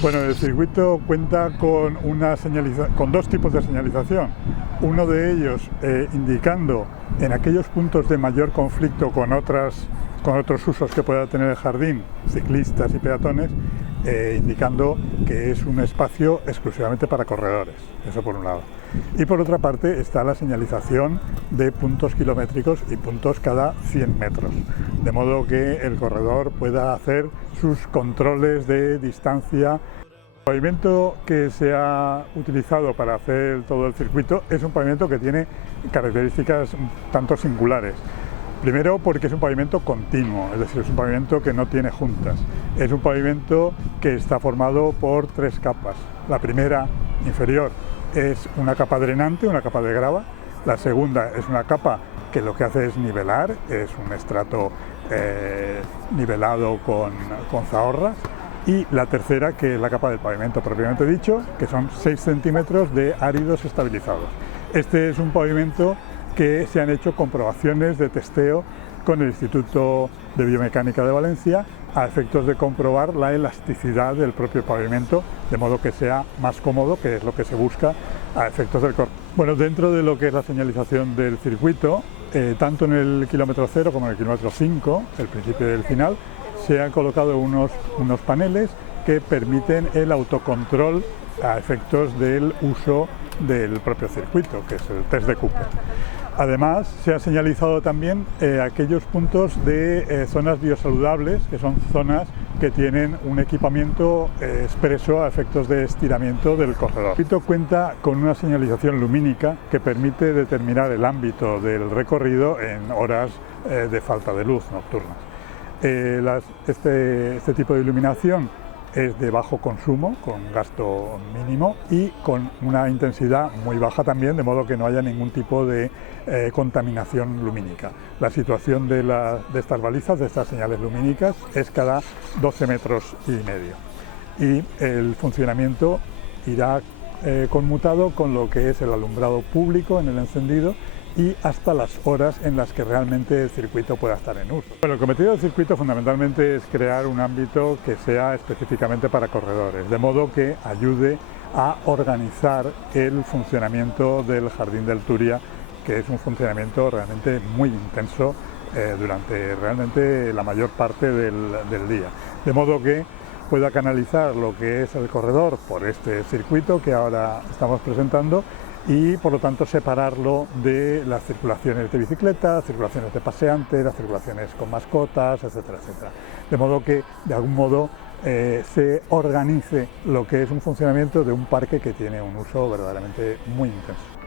Bueno, el circuito cuenta con, con dos tipos de señalización. Uno de ellos indicando en aquellos puntos de mayor conflicto con otros usos que pueda tener el jardín, ciclistas y peatones, indicando que es un espacio exclusivamente para corredores, eso por un lado. Y por otra parte está la señalización de puntos kilométricos y puntos cada 100 metros, de modo que el corredor pueda hacer sus controles de distancia. El pavimento que se ha utilizado para hacer todo el circuito es un pavimento que tiene características tanto singulares. Primero porque es un pavimento continuo, es decir, es un pavimento que no tiene juntas. Es un pavimento que está formado por tres capas. La primera, inferior, es una capa drenante, una capa de grava. La segunda es una capa que lo que hace es nivelar, es un estrato nivelado con zahorras. Y la tercera, que es la capa del pavimento propiamente dicho, que son 6 centímetros de áridos estabilizados. Este es un pavimento que se han hecho comprobaciones de testeo con el Instituto de Biomecánica de Valencia a efectos de comprobar la elasticidad del propio pavimento, de modo que sea más cómodo, que es lo que se busca a efectos del corte. Bueno, dentro de lo que es la señalización del circuito, tanto en el kilómetro 0 como en el kilómetro 5, el principio y el final, se han colocado unos paneles que permiten el autocontrol a efectos del uso del propio circuito, que es el test de Cooper. Además, se ha señalizado también aquellos puntos de zonas biosaludables, que son zonas que tienen un equipamiento expreso a efectos de estiramiento del corredor. El circuito cuenta con una señalización lumínica que permite determinar el ámbito del recorrido en horas de falta de luz nocturnas. Este tipo de iluminación es de bajo consumo, con gasto mínimo y con una intensidad muy baja también, de modo que no haya ningún tipo de contaminación lumínica. La situación de estas balizas, de estas señales lumínicas, es cada 12 metros y medio. Y el funcionamiento irá conmutado con lo que es el alumbrado público en el encendido y hasta las horas en las que realmente el circuito pueda estar en uso. Bueno, el cometido del circuito fundamentalmente es crear un ámbito que sea específicamente para corredores, de modo que ayude a organizar el funcionamiento del Jardín del Turia, que es un funcionamiento realmente muy intenso durante realmente la mayor parte del día. De modo que pueda canalizar lo que es el corredor por este circuito que ahora estamos presentando y por lo tanto separarlo de las circulaciones de bicicletas, circulaciones de paseantes, las circulaciones con mascotas, etcétera, etcétera. De modo que de algún modo se organice lo que es un funcionamiento de un parque que tiene un uso verdaderamente muy intenso.